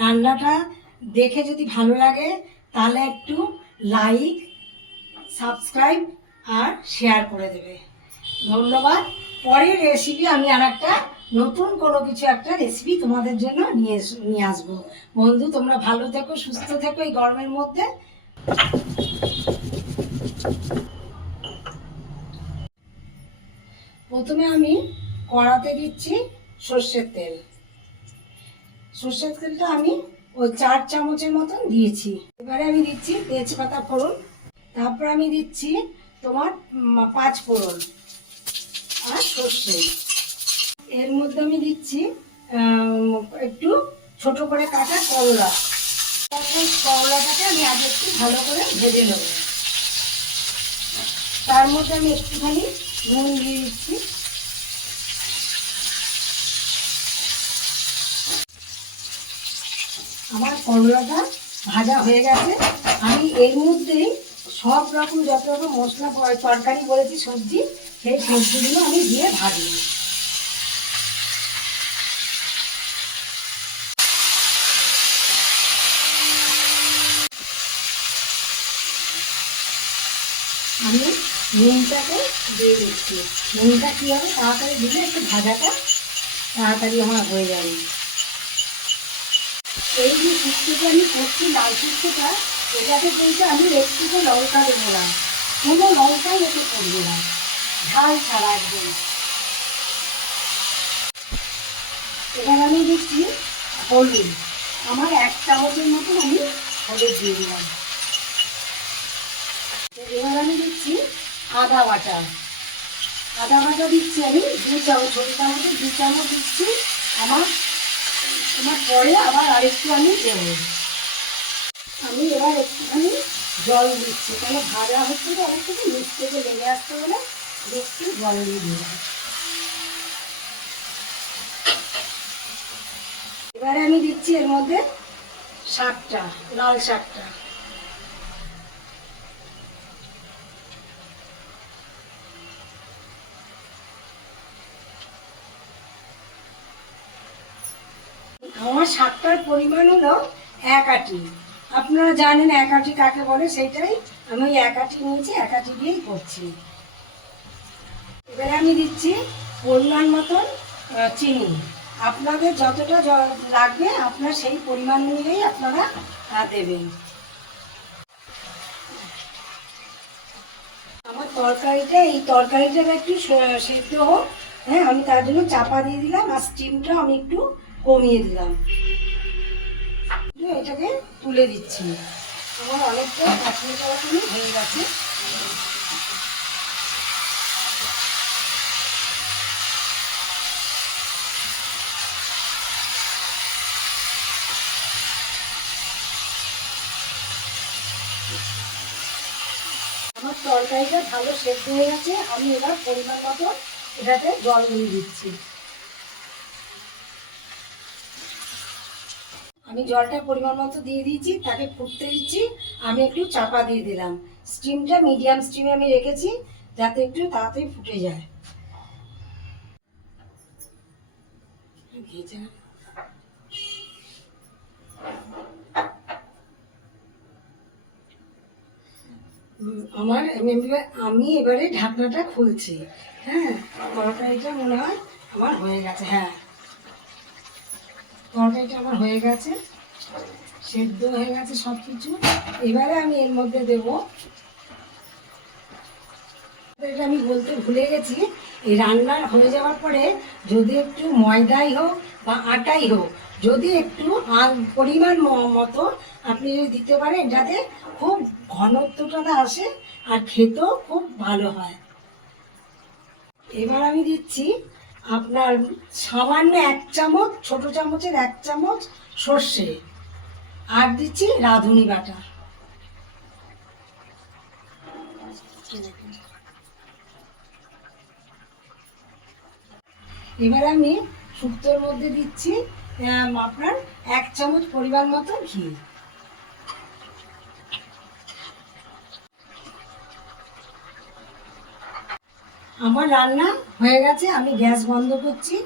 রান্নাটা দেখে যদি ভালো লাগে তাহলে একটু লাইক, সাবস্ক্রাইব আর শেয়ার করে দেবে। ধন্যবাদ। পরের রেসিপি আমি আর একটা নতুন কোনো কিছু একটা রেসিপি তোমাদের জন্য নিয়ে আসবো। বন্ধু, তোমরা ভালো থেকো, সুস্থ থেকো এই গরমের মধ্যে। প্রথমে আমি কড়াতে দিচ্ছি সর্ষের তেল। সর্ষের তেলটা আমি ওই 4 চামচের মতন দিয়েছি। এবারে আমি দিচ্ছি তেজপাতা ফোড়ন, তারপর আমি দিচ্ছি তোমার 5 ফোড়ন আর সর্ষে। এর মধ্যে আমি দিচ্ছি একটু ছোট করে কাটা করলা। করলাটাকে আমি আগে একটু ভালো করে ভেজে নেব। তার মধ্যে আমি একটুখানি নুন দিয়ে দিচ্ছি। আমার করলাটা ভাজা হয়ে গেছে। আমি এর মধ্যেই সব রকম যত রকম মশলা তরকারি করেছি, সবজি, সেই সবজিগুলো আমি দিয়ে ভাজবো। আমি নুনটাকে দিয়ে দিচ্ছি। নুনটা কী হবে, তাড়াতাড়ি দিলে একটু ভাজাটা তাড়াতাড়ি আমার হয়ে যাবে। এই যে শুক্তোটা আমি করছি, লাল শুক্তোটা, এটাতে কিন্তু আমি একটুকু লঙ্কা দেবো না, কোনো লঙ্কাই এতে করবো না, ঝাল ছাড়া একদম। এবার আমি দিচ্ছি হলুদ। আমার 1 চামচের মতন আমি হলুদ দিয়ে দিলাম। এবার আমি দিচ্ছি আদা বাটা। আদা বাটা দিচ্ছি আমি 2 চামচ, ছোট চামচে 2 চামচ দিচ্ছি। আমার পরে আবার আরেকটু আমি দেবো। আমি এবার একটুখানি জল দিচ্ছি, কেন ভাজা হচ্ছে তো অনেক কিছু নিচ থেকে লেগে আসতে বলে একটু জল দিয়ে দিলাম। এবারে আমি দিচ্ছি এর মধ্যে শাকটা, লাল শাকটা। আমার শাকটার পরিমাণ হলো 1 আঁটি। আপনারা জানেন 1 আঁটি কাকে বলে, সেইটাই আমি ওই 1 আঁটি নিয়েছি, 1 আঁটি দিয়েই করছি। এবারে আমি দিচ্ছি পরিমাণ মতন চিনি। আপনাদের যতটা লাগবে আপনার সেই পরিমাণ অনুযায়ী আপনারা দেবেন। আমার এই তরকারিটা একটু সেদ্ধ হোক, হ্যাঁ, আমি তার জন্য চাপা দিয়ে দিলাম আর স্টিমটা আমি একটু কমিয়ে দিলাম। এটাকে তুলে দিচ্ছি। আমার অনেকটা কাশ্মীর চাপাটা হয়ে গেছে। আমার তরকারিটা ভালো সেদ্ধ হয়ে গেছে। আমি এবার পরিমাণ মতো এটাতে জল দিয়ে দিচ্ছি। আমি জলটা পরিমাণ মতো দিয়ে দিয়েছি, তাকে ফুটতে দিচ্ছি। আমি একটু চাপা দিয়ে দিলাম। স্টিমটা মিডিয়াম স্টিমে আমি রেখেছি, যাতে একটু তাড়াতাড়ি ফুটে যায়। আমি এবারে ঢাকনাটা খুলছি। হ্যাঁ, তরকারিটা মনে হয় আমার হয়ে গেছে। হ্যাঁ, তরকারিটা আমার হয়ে গেছে, সেদ্ধ হয়ে গেছে সব কিছু। এবারে আমি এর মধ্যে দেব, এটা আমি বলতে ভুলে গেছি, এই রান্না হয়ে যাওয়ার পরে যদি একটু ময়দাই হোক বা আটাই হোক, যদি একটু পরিমাণ মতো আপনি যদি দিতে পারেন, যাতে খুব ঘনত্বটা আসে আর খেতেও খুব ভালো হয়। এবার আমি দিচ্ছি আপনার সামান্য 1 চামচ, ছোট চামচের 1 চামচ সর্ষে, আর দিচ্ছি রাঁধুনি বাটা। এবার আমি শুক্তোর মধ্যে দিচ্ছি আপনার 1 চামচ পরিমাণ মতো ঘি। আমার রান্না হয়ে গেছে, আমি গ্যাস বন্ধ করছি।